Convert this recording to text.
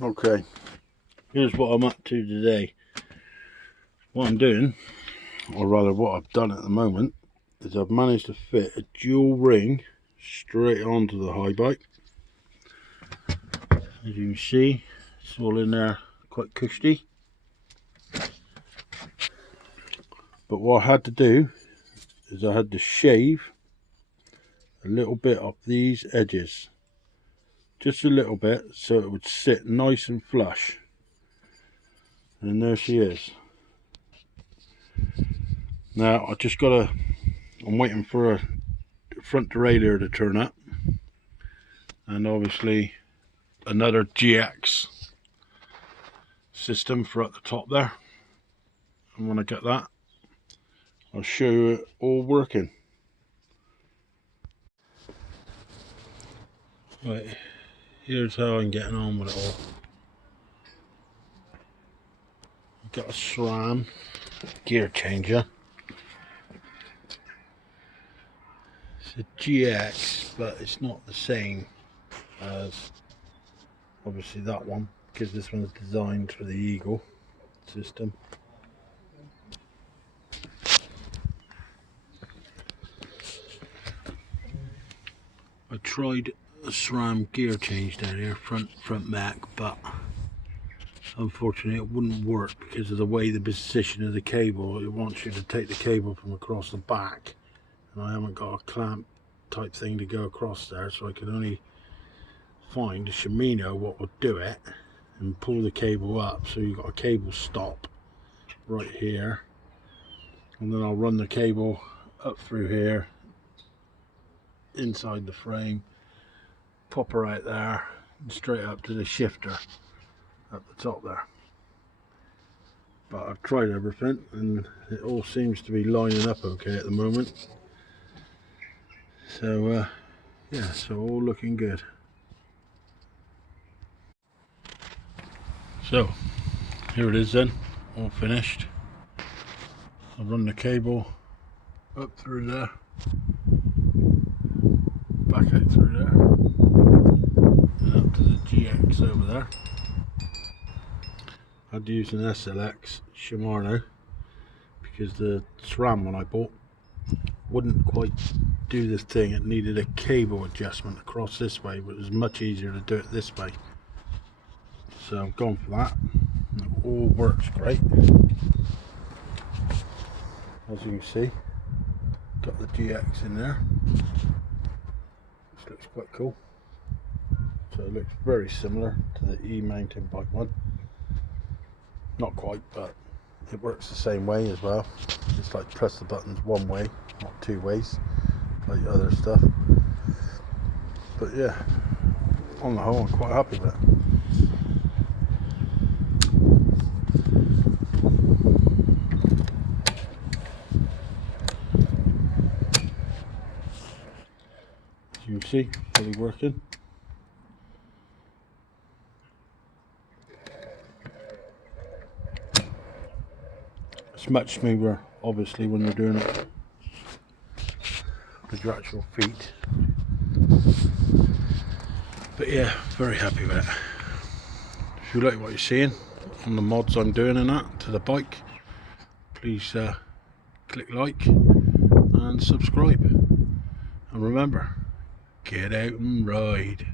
Okay, here's what I'm up to today. What I'm doing, or rather what I've done at the moment, is I've managed to fit a dual ring straight onto the Haibike. As you can see, it's all in there quite cushy. But what I had to do is I had to shave a little bit off these edges, just a little bit, so it would sit nice and flush. And there she is. Now I'm waiting for a front derailleur to turn up, and obviously another GX system for at the top there. And when I get that, I'll show you it all working. Right, here's how I'm getting on with it all. I've got a SRAM gear changer. It's a GX, but it's not the same as obviously that one, because this one's designed for the Eagle system. I tried a SRAM gear change down here, front Mech, but unfortunately it wouldn't work because of the way the position of the cable. It wants you to take the cable from across the back, and I haven't got a clamp type thing to go across there, so I could only find a Shimano what would do it and pull the cable up, so you've got a cable stop right here, and then I'll run the cable up through here inside the frame, pop her out there and straight up to the shifter at the top there. But I've tried everything and it all seems to be lining up okay at the moment, so yeah, so all looking good. So here it is then, all finished. I'll run the cable up through there, back out through there, and up to the GX over there. I'd use an SLX Shimano because the SRAM one I bought wouldn't quite do this thing. It needed a cable adjustment across this way, but it was much easier to do it this way. So I've gone for that. It all works great. As you can see, got the GX in there. This looks quite cool. So it looks very similar to the E-mountain bike one. Not quite, but it works the same way as well. It's like press the buttons one way, not two ways, like other stuff. But yeah, on the whole, I'm quite happy with it. As you can see, fully working. It's much smoother, obviously, when you're doing it with your actual feet. But yeah, very happy with it. If you like what you're seeing on the mods I'm doing and that to the bike, please click like and subscribe. And remember, get out and ride.